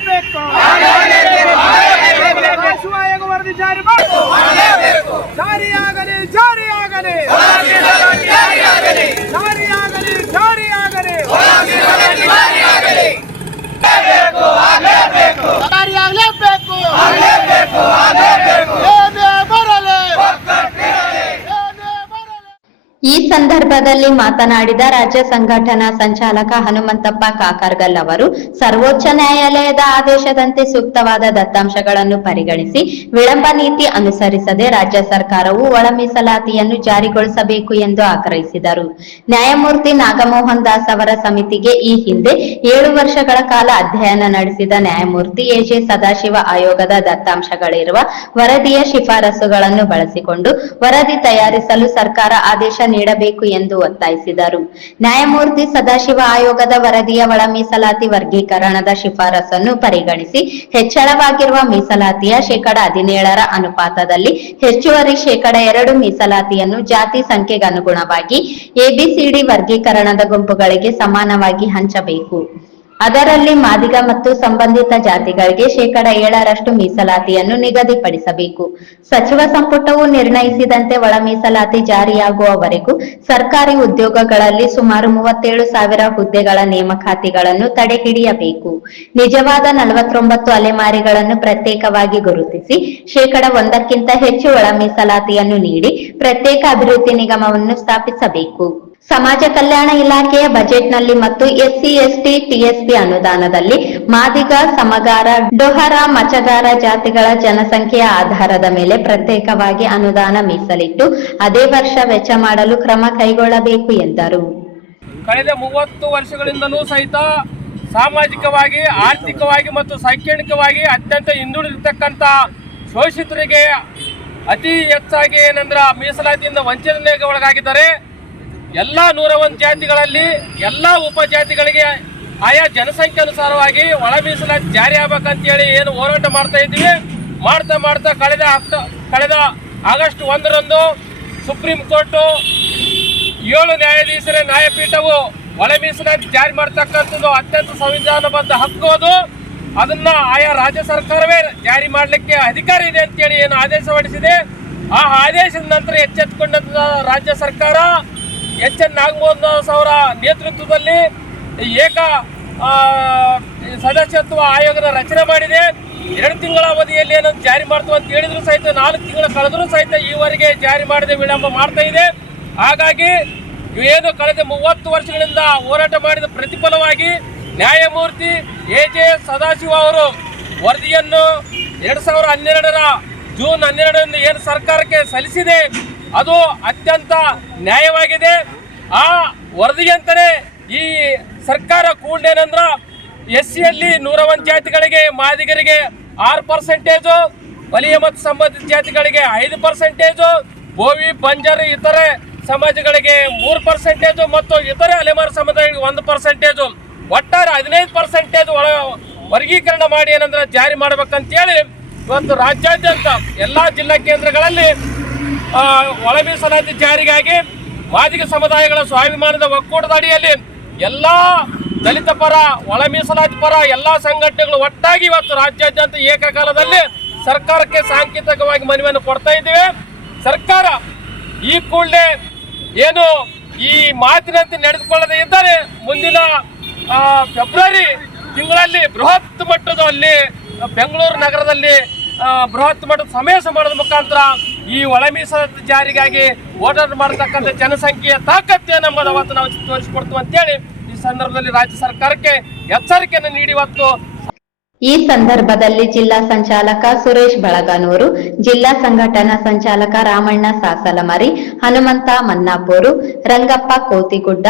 ಜಾರಿಯಾಗಲೇಬೇಕು ಸದಾಶಿವ ಆಯೋಗ ವರದಿ ಜಾರಿ ಮಾಡಬೇಕು ಜಾರಿಯಾಗಲಿ ಜಾರಿಯಾಗಲಿ. ಜಾರಿಯಾಗಲಿ. ಜಾರಿಯಾಗಲಿ ಜಾರಿಯಾಗಲಿ. ಜಾರಿಯಾಗಲೇಬೇಕು. ಏನೇ ಈ ಸಂದರ್ಭದಲ್ಲಿ ಮಾತನಾಡಿದ ರಾಜ್ಯ ಸಂಘಟನಾ ಸಂಚಾಲಕ ಹನುಮಂತಪ್ಪ ಕಾಕರ್ಗಲ್ ಅವರು, ಸರ್ವೋಚ್ಚ ನ್ಯಾಯಾಲಯದ ಆದೇಶದಂತೆ ಸೂಕ್ತವಾದ ದತ್ತಾಂಶಗಳನ್ನು ಪರಿಗಣಿಸಿ ವಿಳಂಬ ನೀತಿ ಅನುಸರಿಸದೆ ರಾಜ್ಯ ಸರ್ಕಾರವು ಒಳ ಮೀಸಲಾತಿಯನ್ನು ಜಾರಿಗೊಳಿಸಬೇಕು ಎಂದು ಆಗ್ರಹಿಸಿದರು. ನ್ಯಾಯಮೂರ್ತಿ ನಾಗಮೋಹನ್ ದಾಸ್ ಅವರ ಸಮಿತಿಗೆ ಈ ಹಿಂದೆ ಏಳು ವರ್ಷಗಳ ಕಾಲ ಅಧ್ಯಯನ ನಡೆಸಿದ ನ್ಯಾಯಮೂರ್ತಿ ಎಜೆ ಸದಾಶಿವ ಆಯೋಗದ ದತ್ತಾಂಶಗಳಿರುವ ವರದಿಯ ಶಿಫಾರಸುಗಳನ್ನು ಬಳಸಿಕೊಂಡು ವರದಿ ತಯಾರಿಸಲು ಸರ್ಕಾರ ಆದೇಶ ನೀಡಬೇಕು ಎಂದು ಒತ್ತಾಯಿಸಿದರು. ನ್ಯಾಯಮೂರ್ತಿ ಸದಾಶಿವ ಆಯೋಗದ ವರದಿಯ ಒಳ ಮೀಸಲಾತಿ ವರ್ಗೀಕರಣದ ಶಿಫಾರಸನ್ನು ಪರಿಗಣಿಸಿ ಹೆಚ್ಚಳವಾಗಿರುವ ಮೀಸಲಾತಿಯ ಶೇಕಡ ಹದಿನೇಳರ ಅನುಪಾತದಲ್ಲಿ ಹೆಚ್ಚುವರಿ ಶೇಕಡ ಎರಡು ಮೀಸಲಾತಿಯನ್ನು ಜಾತಿ ಸಂಖ್ಯೆಗನುಗುಣವಾಗಿ ಎಬಿಸಿಡಿ ವರ್ಗೀಕರಣದ ಗುಂಪುಗಳಿಗೆ ಸಮಾನವಾಗಿ ಹಂಚಬೇಕು. ಅದರಲ್ಲಿ ಮಾದಿಗ ಮತ್ತು ಸಂಬಂಧಿತ ಜಾತಿಗಳಿಗೆ ಶೇಕಡ ಏಳರಷ್ಟು ಮೀಸಲಾತಿಯನ್ನು ನಿಗದಿಪಡಿಸಬೇಕು. ಸಚಿವ ಸಂಪುಟವು ನಿರ್ಣಯಿಸಿದಂತೆ ಒಳ ಮೀಸಲಾತಿ ಜಾರಿಯಾಗುವವರೆಗೂ ಸರ್ಕಾರಿ ಉದ್ಯೋಗಗಳಲ್ಲಿ ಸುಮಾರು ಮೂವತ್ತೇಳು ಸಾವಿರ ಹುದ್ದೆಗಳ ನೇಮಕಾತಿಗಳನ್ನು ತಡೆಹಿಡಿಯಬೇಕು. ನಿಜವಾದ ನಲವತ್ತೊಂಬತ್ತು ಅಲೆಮಾರಿಗಳನ್ನು ಪ್ರತ್ಯೇಕವಾಗಿ ಗುರುತಿಸಿ ಶೇಕಡ ಒಂದಕ್ಕಿಂತ ಹೆಚ್ಚು ಒಳ ಮೀಸಲಾತಿಯನ್ನು ನೀಡಿ ಪ್ರತ್ಯೇಕ ಅಭಿವೃದ್ಧಿ ನಿಗಮವನ್ನು ಸ್ಥಾಪಿಸಬೇಕು. ಸಮಾಜ ಕಲ್ಯಾಣ ಇಲಾಖೆಯ ಬಜೆಟ್ನಲ್ಲಿ ಮತ್ತು ಎಸ್ಸಿ, ಎಸ್ಟಿ, ಟಿಎಸ್ಪಿ ಅನುದಾನದಲ್ಲಿ ಮಾದಿಗ, ಸಮಗಾರ, ಡೊಹರ ಮಚಗಾರ ಜಾತಿಗಳ ಜನಸಂಖ್ಯೆಯ ಆಧಾರದ ಮೇಲೆ ಪ್ರತ್ಯೇಕವಾಗಿ ಅನುದಾನ ಮೀಸಲಿಟ್ಟು ಅದೇ ವರ್ಷ ವೆಚ್ಚ ಮಾಡಲು ಕ್ರಮ ಕೈಗೊಳ್ಳಬೇಕು ಎಂದರು. ಕಳೆದ ಮೂವತ್ತು ವರ್ಷಗಳಿಂದಲೂ ಸಹಿತ ಸಾಮಾಜಿಕವಾಗಿ, ಆರ್ಥಿಕವಾಗಿ ಮತ್ತು ಶೈಕ್ಷಣಿಕವಾಗಿ ಅತ್ಯಂತ ಹಿಂದುಳಿದಿರ್ತಕ್ಕಂಥ ಶೋಷಿತರಿಗೆ ಅತಿ ಹೆಚ್ಚಾಗಿ ಏನಂದ್ರೆ ಮೀಸಲಾತಿಯಿಂದ ವಂಚನೆಗೆ ಒಳಗಾಗಿದ್ದಾರೆ. ಎಲ್ಲ ನೂರ ಒಂದು ಜಾತಿಗಳಲ್ಲಿ ಎಲ್ಲ ಉಪಜಾತಿಗಳಿಗೆ ಆಯಾ ಜನಸಂಖ್ಯೆ ಅನುಸಾರವಾಗಿ ಒಳ ಮೀಸಲಾತಿ ಜಾರಿ ಆಗ್ಬೇಕಂತೇಳಿ ಏನು ಹೋರಾಟ ಮಾಡ್ತಾ ಇದ್ದೀವಿ. ಮಾಡ್ತಾ ಮಾಡ್ತಾ ಕಳೆದ ಕಳೆದ ಆಗಸ್ಟ್ ಒಂದರಂದು ಸುಪ್ರೀಂ ಕೋರ್ಟು ಏಳು ನ್ಯಾಯಾಧೀಶರ ನ್ಯಾಯಪೀಠವು ಒಳ ಮೀಸಲಾತಿ ಜಾರಿ ಮಾಡ್ತಕ್ಕಂಥದ್ದು ಅತ್ಯಂತ ಸಂವಿಧಾನಬದ್ಧ ಹಕ್ಕು ಅದು. ಅದನ್ನ ಆಯಾ ರಾಜ್ಯ ಸರ್ಕಾರವೇ ಜಾರಿ ಮಾಡಲಿಕ್ಕೆ ಅಧಿಕಾರ ಇದೆ ಅಂತೇಳಿ ಏನು ಆದೇಶ ಹೊರಡಿಸಿದೆ. ಆ ಆದೇಶದ ನಂತರ ಎಚ್ಚೆತ್ತುಕೊಂಡಂತ ರಾಜ್ಯ ಸರ್ಕಾರ ಎಚ್ ಎನ್ ನಾಗಮೋಹನ್ ಅವರ ನೇತೃತ್ವದಲ್ಲಿ ಏಕ ಸದಸ್ಯತ್ವ ಆಯೋಗದ ರಚನೆ ಮಾಡಿದೆ. ಎರಡು ತಿಂಗಳ ಅವಧಿಯಲ್ಲಿ ಏನಂತ ಜಾರಿ ಮಾಡ್ತು ಅಂತ ಹೇಳಿದ್ರು ಸಹಿತ, ನಾಲ್ಕು ತಿಂಗಳ ಕಳೆದರೂ ಸಹಿತ ಈವರೆಗೆ ಜಾರಿ ಮಾಡದೆ ವಿಳಂಬ ಮಾಡ್ತಾ ಇದೆ. ಹಾಗಾಗಿ ಏನು ಕಳೆದ ಮೂವತ್ತು ವರ್ಷಗಳಿಂದ ಹೋರಾಟ ಮಾಡಿದ ಪ್ರತಿಫಲವಾಗಿ ನ್ಯಾಯಮೂರ್ತಿ ಎ ಜೆ ಸದಾಶಿವ ಅವರು ವರದಿಯನ್ನು ಎರಡು ಸಾವಿರ ಹನ್ನೆರಡರ ಜೂನ್ ಹನ್ನೆರಡರಂದು ಏನು ಸರ್ಕಾರಕ್ಕೆ ಸಲ್ಲಿಸಿದೆ ಅದು ಅತ್ಯಂತ ನ್ಯಾಯವಾಗಿದೆ. ಆ ವರದಿಯಂತಲೇ ಈ ಸರ್ಕಾರ ಕೂಡೇನಂದ್ರ ಎಸ್ ಸಿಯಲ್ಲಿ ನೂರ ಒಂದು ಜಾತಿಗಳಿಗೆ ಮಾದಿಗರಿಗೆ ಆರು ಪರ್ಸೆಂಟೇಜು ಬಲಿಯ ಮತ್ತು ಸಂಬಂಧಿತ ಜಾತಿಗಳಿಗೆ ಐದು ಪರ್ಸೆಂಟೇಜು ಬೋವಿ ಬಂಜರ್, ಇತರೆ ಸಮಾಜಗಳಿಗೆ ಮೂರು ಪರ್ಸೆಂಟೇಜು ಮತ್ತು ಇತರೆ ಅಲೆಮಾರು ಸಮುದಾಯಗಳಿಗೆ ಒಂದು ಪರ್ಸೆಂಟೇಜು. ಒಟ್ಟಾರೆ ಹದಿನೈದು ಪರ್ಸೆಂಟೇಜ್ ಒಳ ವರ್ಗೀಕರಣ ಮಾಡಿ ಏನಂದ್ರೆ ಜಾರಿ ಮಾಡ್ಬೇಕಂತೇಳಿ ಇವತ್ತು ರಾಜ್ಯಾದ್ಯಂತ ಎಲ್ಲಾ ಜಿಲ್ಲಾ ಕೇಂದ್ರಗಳಲ್ಲಿ ಒಳ ಮೀಸಲಾತಿ ಜಾರಿಗಾಗಿ ಮಾದಿಗ ಸಮುದಾಯಗಳ ಸ್ವಾಭಿಮಾನದ ಒಕ್ಕೂಟದ ಅಡಿಯಲ್ಲಿ ಎಲ್ಲಾ ದಲಿತ ಪರ, ಒಳ ಮೀಸಲಾತಿ ಪರ ಎಲ್ಲಾ ಸಂಘಟನೆಗಳು ಒಟ್ಟಾಗಿ ಇವತ್ತು ರಾಜ್ಯಾದ್ಯಂತ ಏಕಕಾಲದಲ್ಲಿ ಸರ್ಕಾರಕ್ಕೆ ಸಾಂಕೇತಿಕವಾಗಿ ಮನವಿಯನ್ನು ಕೊಡ್ತಾ ಇದ್ದೇವೆ. ಸರ್ಕಾರ ಈ ಕೂಡಲೇ ಏನು ಈ ಮಾತಿನಂತೆ ನಡೆದುಕೊಳ್ಳದೆ ಇದ್ದರೆ ಮುಂದಿನ ಫೆಬ್ರವರಿ ತಿಂಗಳಲ್ಲಿ ಬೃಹತ್ ಮಟ್ಟದಲ್ಲಿ, ಬೆಂಗಳೂರು ನಗರದಲ್ಲಿ ಬೃಹತ್ ಮಟ್ಟದ ಸಮಾವೇಶ ಮಾಡೋದ್ರ ಮುಖಾಂತರ ಈ ಒಳ ಮೀಸಲಾತಿ ಜಾರಿಗಾಗಿ ಹೋರಾಟ ಮಾಡತಕ್ಕಂಥ ಜನಸಂಖ್ಯೆಯ ತಾಕತ್ತೆ ನಮ್ಮದು ಅವತ್ತು ನಾವು ತೋರಿಸಿಕೊಡ್ತೀವಿ ಅಂತೇಳಿ ಈ ಸಂದರ್ಭದಲ್ಲಿ ರಾಜ್ಯ ಸರ್ಕಾರಕ್ಕೆ ಎಚ್ಚರಿಕೆಯನ್ನು ನೀಡಿ ಇವತ್ತು ಈ ಸಂದರ್ಭದಲ್ಲಿ ಜಿಲ್ಲಾ ಸಂಚಾಲಕ ಸುರೇಶ್ ಬಳಗನೂರು, ಜಿಲ್ಲಾ ಸಂಘಟನಾ ಸಂಚಾಲಕ ರಾಮಣ್ಣ ಸಾಸಲಮರಿ, ಹನುಮಂತ ಮನ್ನಾಪೂರು, ರಂಗಪ್ಪ ಕೋತಿಗುಡ್ಡ,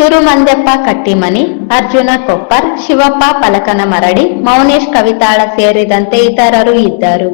ತುರುಮಂದೆಪ್ಪ ಕಟ್ಟಿಮನಿ, ಅರ್ಜುನ ಕೊಪ್ಪರ್, ಶಿವಪ್ಪ ಪಲಕನ ಮರಡಿ ಮೌನೇಶ್ ಕವಿತಾಳ ಸೇರಿದಂತೆ ಇತರರು ಇದ್ದರು.